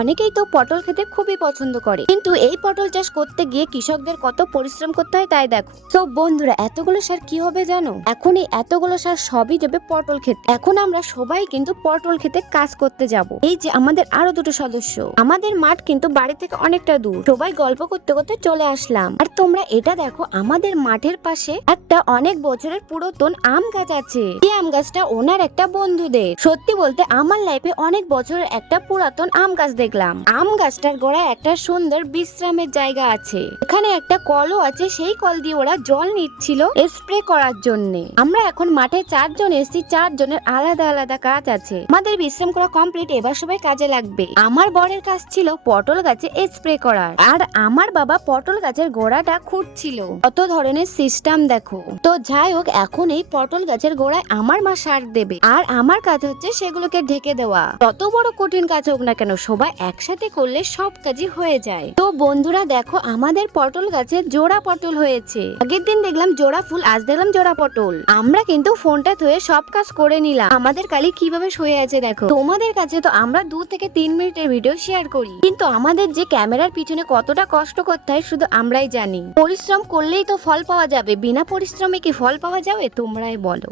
অনেকেই তো পটল খেতে খুবই পছন্দ করে, কিন্তু এই পটল চাষ করতে গিয়ে কৃষকদের কত পরিশ্রম করতে হয় তাই দেখো। তো বন্ধুরা, এতগুলো সার কি হবে জানো? এখন এই এতগুলো সার সবই দেবে পটল খেতে। এখন আমরা সবাই কিন্তু পটল খেতে কাজ করতে যাব। এই যে আমাদের আরো দুটো সদস্য, আমাদের মাঠ কিন্তু বাড়ি থেকে অনেকটা দূর, সবাই গল্প করতে করতে চলে আসলাম। আর তোমরা এটা দেখো, আমাদের মাঠের পাশে একটা অনেক বছরের পুরাতন আম গাছ আছে। এই আম গাছটা ওনার একটা বন্ধুদের। সত্যি বলতে আমার লাইফে অনেক বছরের একটা পুরাতন আম গাছ দেখলাম। আম গাছটার গোড়ায় একটা সুন্দর বিশ্রামের জায়গা আছে, এখানে একটা কলও আছে, সেই কল দিয়ে ওরা জল নিচ্ছিল স্প্রে করার জন্য। আমরা এখন মাঠে 4 জন এসেছি, 4 জনের আলাদা আলাদা কাজ আছে। আমাদের বিশ্রাম করা কমপ্লিট, এবার সবাই কাজে লাগবে। আমার বরের কাজ ছিল পটল গাছে স্প্রে করার, আর আমার বাবা পটল গাছের গোড়াটা খুঁড়ছিল। কত ধরনের সিস্টেম দেখো। তো যাই হোক, এখন এই পটল গাছের গোড়ায় আমার মা সার দেবে, আর আমার কাজ হচ্ছে সেগুলোকে ঢেকে দেওয়া। কত বড় কঠিন কাজ হোক না কেন, সবাই একসাথে করলে সব কাজই হয়ে যায়। তো বন্ধুরা দেখো, আমাদের পটল গাছে জোড়া পটল হয়েছে। আগের দিন দেখলাম জোড়া ফুল, আজ দেখলাম জোড়া পটল। আমরা কিন্তু ফোনটা ধুয়ে সব কাজ করে নিলাম। আমাদের কালি কিভাবে শুয়ে আছে দেখো। তোমাদের কাছে তো আমরা 2 থেকে 3 মিনিটের ভিডিও শেয়ার করি, কিন্তু আমাদের যে ক্যামেরার পিছনে কতটা কষ্ট করতে হয় শুধু আমরাই জানি। পরিশ্রম করলেই তো ফল পাওয়া যাবে, বিনা পরিশ্রমে কি ফল পাওয়া যাবে? তোমরাই বলো।